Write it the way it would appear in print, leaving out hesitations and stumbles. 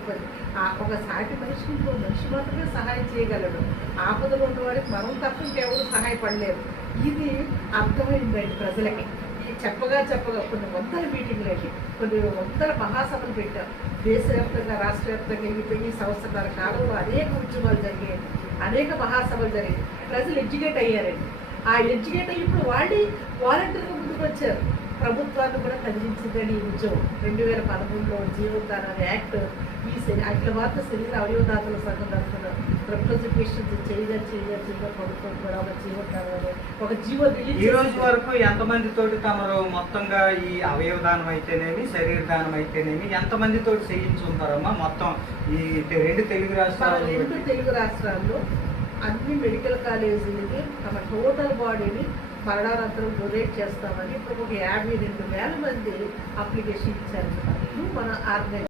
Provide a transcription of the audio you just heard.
తదుపరి ఒక సాటి మనిషికి ఇంకో మనిషి మాత్రమే సహాయం చేయగలడు. ఆపదలో ఉన్నవాడికి మనం తప్ప ఇంకెవరు సహాయపడలేరు. ఇది అర్థమైందండి ప్రజలకి. ఈ చెప్పగా కొన్ని వందల మీటింగ్లకి, కొన్ని వందల మహాసభలు పెట్టాం. దేశవ్యాప్తంగా, రాష్ట్ర వ్యాప్తంగా ఈ సంవత్సరాల కాలంలో అనేక ఉద్యమాలు జరిగాయి, అనేక మహాసభలు జరిగాయి. ప్రజలు ఎడ్యుకేట్ అయ్యారండి. ఆ ఎడ్యుకేట్ అయ్యి ఇప్పుడు వాళ్ళే వాలంటీర్గా ముందుకు వచ్చారు. ప్రభుత్వాన్ని కూడా కదిలించిందని ఈ ఉద్యమం 2013లో జీవోద్ధార యాక్ట్, ఈ అఖిల భారత శరీర అవయవదాతల సంఘం తరఫున రిప్రజెంటేషన్స్ చేయగా ప్రభుత్వం కూడా ఒక జీవోద్ధారం ఒక జీవో రిలీజ్. ఈ రోజు వరకు ఎంతమందితోటి తమరు మొత్తంగా ఈ అవయవదానం అయితేనేమి, శరీర దానం అయితేనేమి ఎంతమందితోటి చేయించుంటారమ్మా? మొత్తం ఈ రెండు తెలుగు రాష్ట్రాల్లో అన్ని మెడికల్ కాలేజీలకి తమ టోటల్ బాడీని మరణానంతరం డొనేట్ చేస్తామని ఇప్పుడు ఒక 52,000 మంది అప్లికేషన్ ఇచ్చారు. మన ఆర్గనైజ్